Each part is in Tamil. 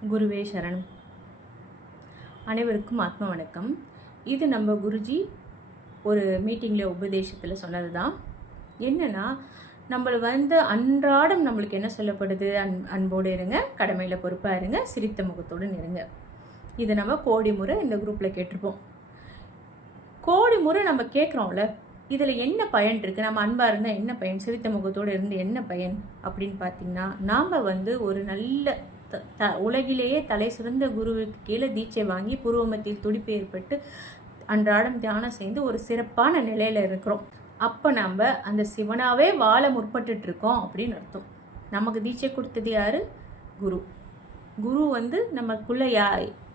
குருவே சரணம். அனைவருக்கும் ஆத்ம வணக்கம். இது நம்ம குருஜி ஒரு மீட்டிங்கில் உபதேசத்தில் சொன்னது தான் என்னென்னா நம்மளை வந்து அன்றாடம் நம்மளுக்கு என்ன சொல்லப்படுது? அன் அன்போடு இருங்க கடமையில் பொறுப்பாக இருங்க சிரித்த முகத்தோடு இருங்க. இதை நம்ம கோடி முறை இந்த குரூப்பில் கேட்டிருப்போம். கோடி முறை நம்ம கேட்குறோம்ல இதில் என்ன பயன் இருக்குது நம்ம அன்பாக இருந்தால் என்ன பயன்? சிரித்த முகத்தோடு இருந்து என்ன பயன்? அப்படின்னு பார்த்தீங்கன்னா நாம் வந்து ஒரு நல்ல த த உலகிலேயே தலை சிறந்த குருவுக்கு கீழே தீட்சை வாங்கி புருவமத்தில் துடிப்பு ஏற்பட்டு அன்றாடம் தியானம் செய்து ஒரு சிறப்பான நிலையில் இருக்கிறோம். அப்போ நம்ம அந்த சிவனாவே வாழ முற்பட்டு இருக்கோம் அப்படின்னு அர்த்தம். நமக்கு தீட்சை கொடுத்தது யாரு? குரு. குரு வந்து நமக்குள்ள யா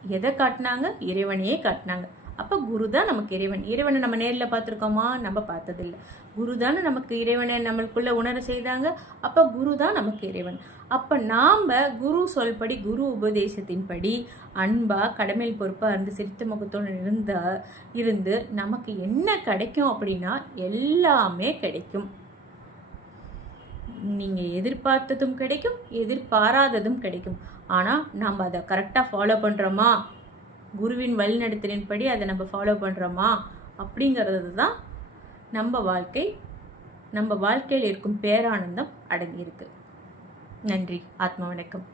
எதை காட்டினாங்க? இறைவனையே காட்டினாங்க. அப்போ குரு தான் நமக்கு இறைவன். இறைவனை நம்ம நேரில் பார்த்துருக்கோமா? நம்ம பார்த்ததில்ல. குரு தானே நமக்கு இறைவனை நம்மளுக்குள்ள உணர செய்தாங்க. அப்போ குரு தான் நமக்கு இறைவன். அப்போ நாம் குரு சொல்படி குரு உபதேசத்தின்படி அன்பா கடமையில் பொறுப்பாக இருந்து சிரித்த முகத்தோடு இருந்த இருந்து நமக்கு என்ன கிடைக்கும் அப்படின்னா எல்லாமே கிடைக்கும். நீங்கள் எதிர்பார்த்ததும் கிடைக்கும் எதிர்பாராததும் கிடைக்கும். ஆனால் நம்ம அதை கரெக்டாக ஃபாலோ பண்ணுறோமா குருவின் வழிநடத்தலின்படி அதை நம்ம ஃபாலோ பண்ணுறோமா அப்படிங்கிறது தான் நம்ம வாழ்க்கை. நம்ம வாழ்க்கையில் இருக்கும் பேரானந்தம் அடங்கியிருக்கு. நன்றி. ஆத்மா வணக்கம்.